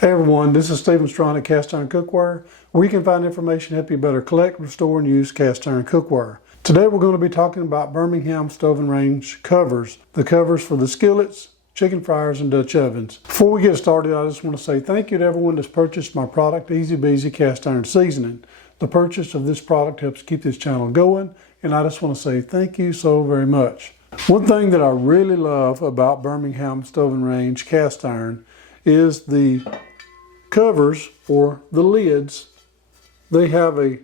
Hey everyone, this is Stephen Strong at Cast Iron Cookware, where you can find information to help you better collect, restore, and use cast iron cookware. Today we're going to be talking about Birmingham Stove and Range covers, the covers for the skillets, chicken fryers, and Dutch ovens. Before we get started, I just want to say thank you to everyone that's purchased my product, Easy Beezy Cast Iron Seasoning. The purchase of this product helps keep this channel going, and I just want to say thank you so very much. One thing that I really love about Birmingham Stove and Range cast iron is the covers or the lids. They have a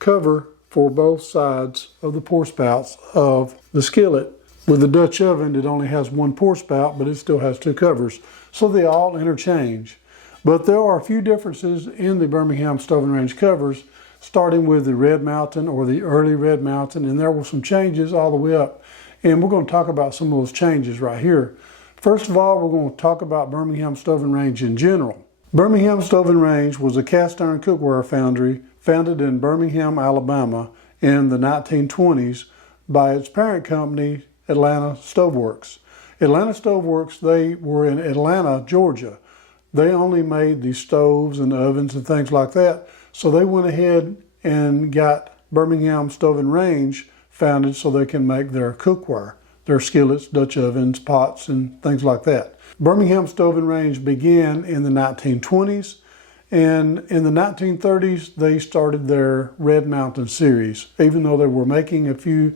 cover for both sides of the pour spouts of the skillet. With the Dutch oven, it only has one pour spout, but it still has two covers, so they all interchange. But there are a few differences in the Birmingham Stove and Range covers, starting with the Red Mountain or the early Red Mountain, and there were some changes all the way up. And we're going to talk about some of those changes right here. First of all, we're going to talk about Birmingham Stove and Range in general. Birmingham Stove and Range was a cast iron cookware foundry founded in Birmingham, Alabama in the 1920s by its parent company, Atlanta Stoveworks. Atlanta Stoveworks, they were in Atlanta, Georgia. They only made the stoves and ovens and things like that. So they went ahead and got Birmingham Stove and Range founded so they can make their cookware, their skillets, Dutch ovens, pots, and things like that. Birmingham Stove and Range began in the 1920s, and in the 1930s they started their Red Mountain series, even though they were making a few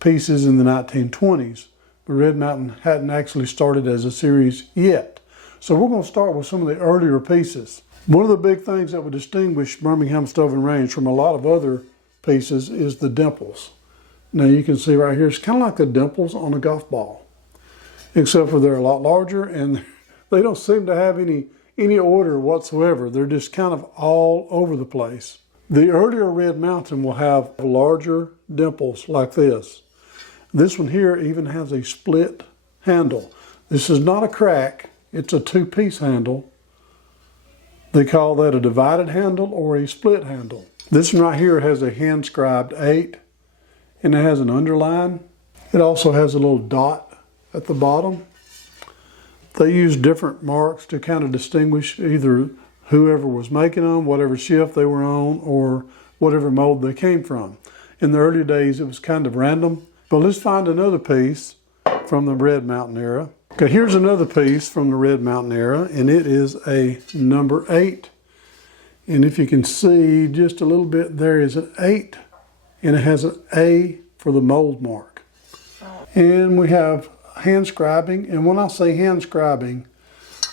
pieces in the 1920s. But Red Mountain hadn't actually started as a series yet. So we're going to start with some of the earlier pieces. One of the big things that would distinguish Birmingham Stove and Range from a lot of other pieces is the dimples. Now you can see right here, it's kind of like the dimples on a golf ball, except for they're a lot larger and they don't seem to have any order whatsoever. They're just kind of all over the place. The earlier Red Mountain will have larger dimples like this. This one here even has a split handle. This is not a crack, it's a two-piece handle. They call that a divided handle or a split handle. This one right here has a hand-scribed 8 and it has an underline. It also has a little dot at the bottom. They use different marks to kind of distinguish either whoever was making them, whatever shift they were on, or whatever mold they came from. In the early days, it was kind of random. But let's find another piece from the Red Mountain era. Okay, here's another piece from the Red Mountain era, and it is a number 8. And if you can see just a little bit, there is an 8, and it has an A for the mold mark. And we have hand scribing, and when I say hand scribing,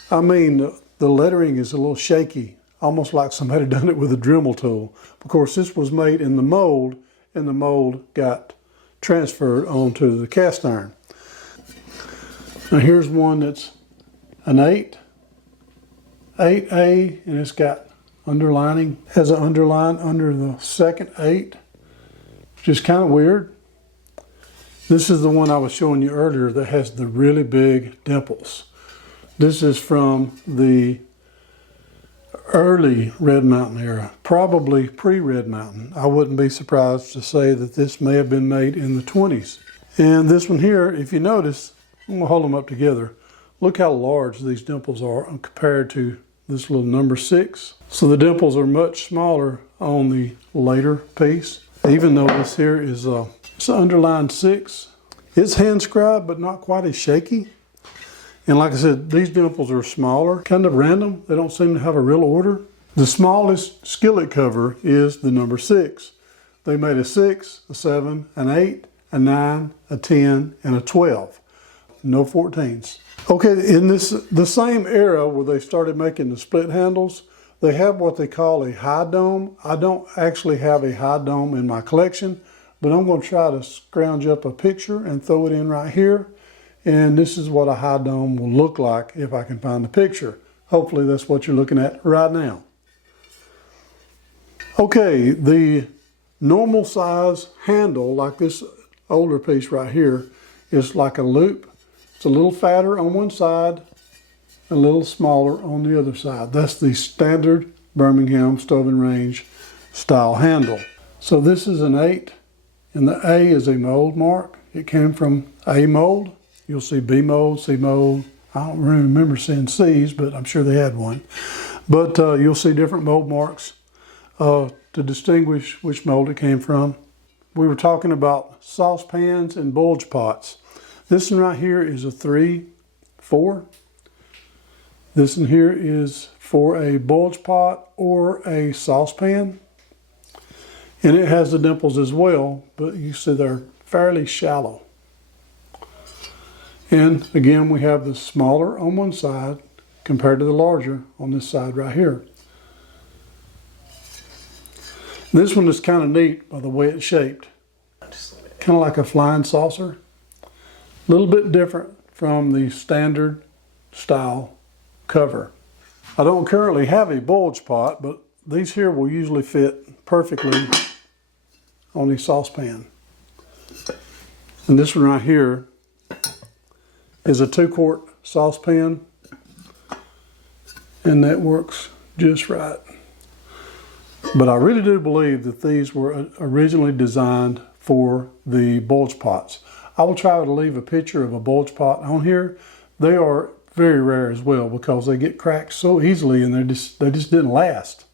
I mean the lettering is a little shaky, almost like somebody done it with a Dremel tool. Of course, this was made in the mold, and the mold got transferred onto the cast iron. Now here's one that's an 8, 8A, and it's got underlining, has an underline under the second 8, which is kind of weird. This is the one I was showing you earlier that has the really big dimples. This is from the early Red Mountain era, probably pre-Red Mountain. I wouldn't be surprised to say that this may have been made in the 20s. And this one here, if you notice, I'm gonna hold them up together. Look how large these dimples are compared to this little number 6. So the dimples are much smaller on the later piece, even though this here is it's underlined 6. It's hand scribed, but not quite as shaky. And like I said, these dimples are smaller, kind of random. They don't seem to have a real order. The smallest skillet cover is the number 6. They made a 6, a 7, an 8, a 9, a 10, and a 12. No 14s. Okay, in the same era where they started making the split handles, they have what they call a high dome. I don't actually have a high dome in my collection, but I'm going to try to scrounge up a picture and throw it in right here. And this is what a high dome will look like if I can find the picture. Hopefully that's what you're looking at right now. Okay, the normal size handle, like this older piece right here, is like a loop. It's a little fatter on one side, a little smaller on the other side. That's the standard Birmingham Stove and Range style handle. So this is an 8. And the A is a mold mark. It came from A mold. You'll see B mold, C mold, I don't really remember seeing C's, but I'm sure they had one. But you'll see different mold marks to distinguish which mold it came from. We were talking about saucepans and bulge pots. This one right here is a 3-4. This one here is for a bulge pot or a saucepan. And it has the dimples as well, but you see they're fairly shallow. And again, we have the smaller on one side compared to the larger on this side right here. This one is kind of neat by the way it's shaped. Kind of like a flying saucer. A little bit different from the standard style cover. I don't currently have a bulge pot, but these here will usually fit perfectly on a saucepan. And this one right here is a 2-quart saucepan, and that works just right. But I really do believe that these were originally designed for the bulge pots. I will try to leave a picture of a bulge pot on here. They are very rare as well because they get cracked so easily and they just didn't last.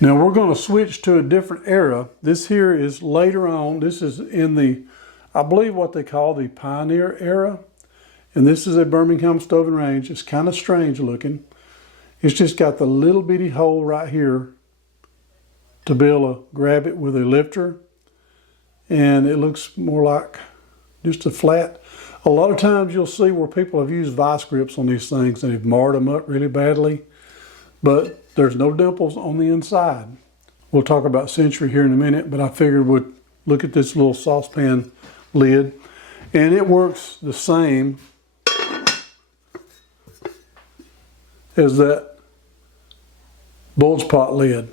Now we're going to switch to a different era. This here is later on. This is in the, I believe what they call the Pioneer era. And this is a Birmingham stove and range. It's kind of strange looking. It's just got the little bitty hole right here to be able to grab it with a lifter. And it looks more like just a flat. A lot of times you'll see where people have used vice grips on these things and they've marred them up really badly. But there's no dimples on the inside. We'll talk about Century here in a minute, but I figured we'd look at this little saucepan lid. And it works the same as that bulge pot lid.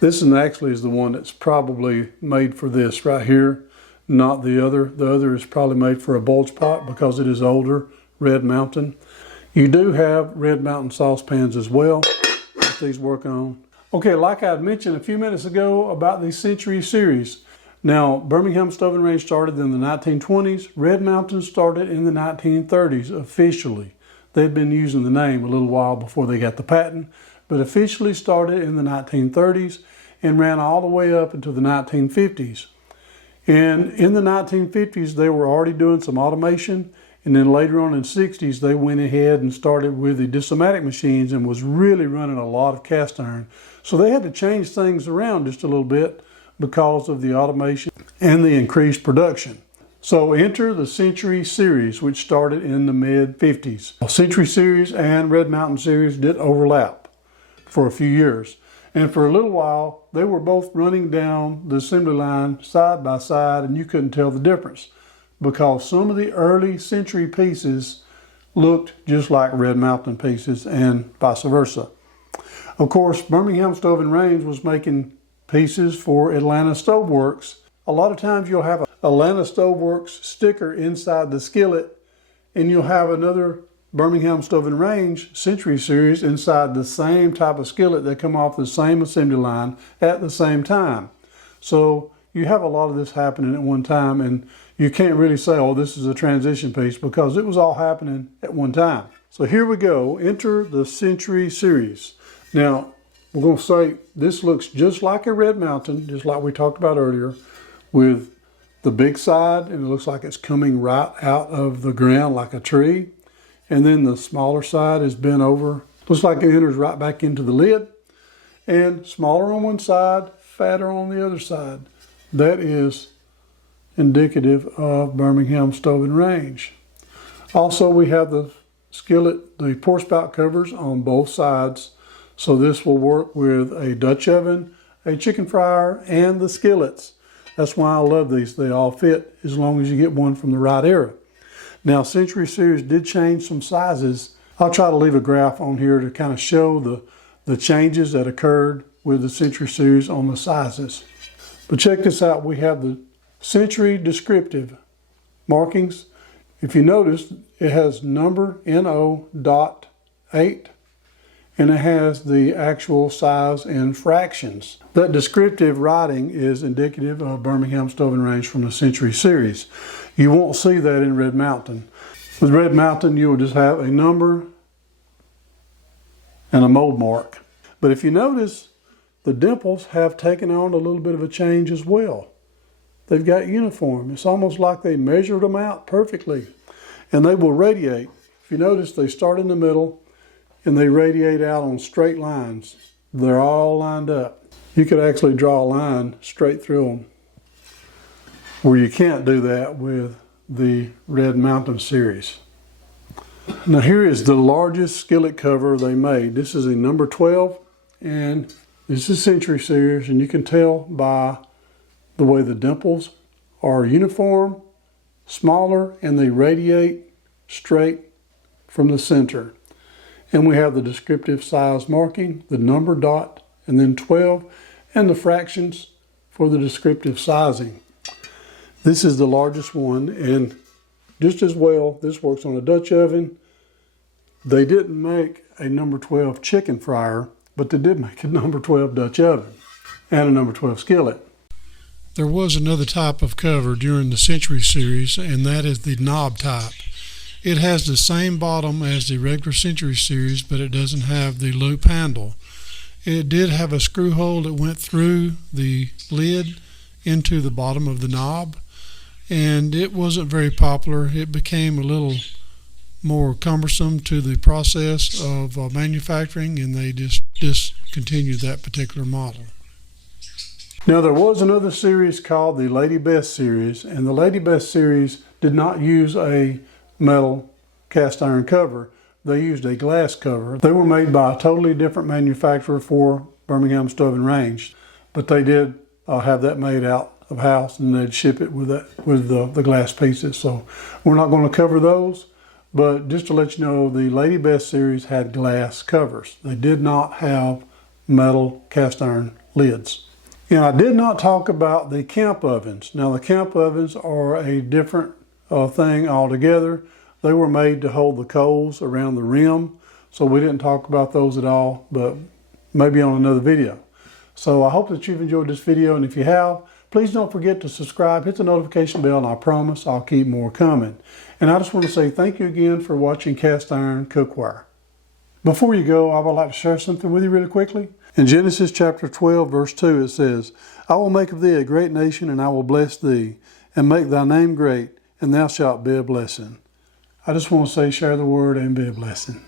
This one actually is the one that's probably made for this right here, not the other. The other is probably made for a bulge pot because it is older, Red Mountain. You do have Red Mountain saucepans as well that these work on. Okay, like I had mentioned a few minutes ago about the Century series. Now, Birmingham Stove and Range started in the 1920s. Red Mountain started in the 1930s officially. They'd been using the name a little while before they got the patent, but officially started in the 1930s and ran all the way up into the 1950s. And in the 1950s, they were already doing some automation. And then later on in the 60s, they went ahead and started with the Disomatic machines and was really running a lot of cast iron. So they had to change things around just a little bit because of the automation and the increased production. So enter the Century series, which started in the mid-50s. Century series and Red Mountain series did overlap for a few years. And for a little while, they were both running down the assembly line side by side, and you couldn't tell the difference because some of the early Century pieces looked just like Red Mountain pieces and vice versa. Of course, Birmingham Stove and Range was making pieces for Atlanta Stove Works. A lot of times you'll have an Atlanta Stove Works sticker inside the skillet, and you'll have another Birmingham Stove and Range Century series inside the same type of skillet that come off the same assembly line at the same time. So you have a lot of this happening at one time, and you can't really say, oh, this is a transition piece because it was all happening at one time. So here we go, enter the Century series. Now, we're going to say this looks just like a Red Mountain, just like we talked about earlier, with the big side, and it looks like it's coming right out of the ground like a tree. And then the smaller side is bent over. Looks like it enters right back into the lid. And smaller on one side, fatter on the other side. That is indicative of Birmingham Stove and Range. Also, we have the skillet, the pour spout covers on both sides. So this will work with a Dutch oven, a chicken fryer, and the skillets. That's why I love these. They all fit as long as you get one from the right era. Now, Century series did change some sizes. I'll try to leave a graph on here to kind of show the changes that occurred with the Century series on the sizes. But check this out. We have the Century descriptive markings. If you notice, it has number NO.8, and it has the actual size in fractions. That descriptive writing is indicative of Birmingham Stove and Range from the Century series. You won't see that in Red Mountain. With Red Mountain, you will just have a number and a mold mark. But if you notice, the dimples have taken on a little bit of a change as well. They've got uniform. It's almost like they measured them out perfectly. And they will radiate. If you notice, they start in the middle and they radiate out on straight lines. They're all lined up. You could actually draw a line straight through them, where you can't do that with the Red Mountain series. Now here is the largest skillet cover they made. This is a number 12, and this is Century series, and you can tell by the way the dimples are uniform, smaller, and they radiate straight from the center. And we have the descriptive size marking, the number dot, and then 12, and the fractions for the descriptive sizing. This is the largest one, and just as well, this works on a Dutch oven. They didn't make a number 12 chicken fryer, but they did make a number 12 Dutch oven and a number 12 skillet. There was another type of cover during the Century series, and that is the knob type. It has the same bottom as the regular Century series, but it doesn't have the loop handle. It did have a screw hole that went through the lid into the bottom of the knob, and it wasn't very popular. It became a little more cumbersome to the process of manufacturing, and they just discontinued that particular model. Now there was another series called the Lady Best series, and the Lady Best series did not use a metal cast iron cover. They used a glass cover. They were made by a totally different manufacturer for Birmingham Stove and Range, but they did have that made out of house, and they'd ship it with the glass pieces. So we're not going to cover those, but just to let you know, the Lady Best series had glass covers. They did not have metal cast iron lids. And I did not talk about the camp ovens. Now the camp ovens are a different thing altogether. They were made to hold the coals around the rim, so we didn't talk about those at all, but maybe on another video. So I hope that you've enjoyed this video, and if you have, please don't forget to subscribe, hit the notification bell, and I promise I'll keep more coming. And I just want to say thank you again for watching Cast Iron Cookware. Before you go, I would like to share something with you really quickly. In Genesis chapter 12, verse 2, it says, I will make of thee a great nation, and I will bless thee, and make thy name great, and thou shalt be a blessing. I just want to say, share the word and be a blessing.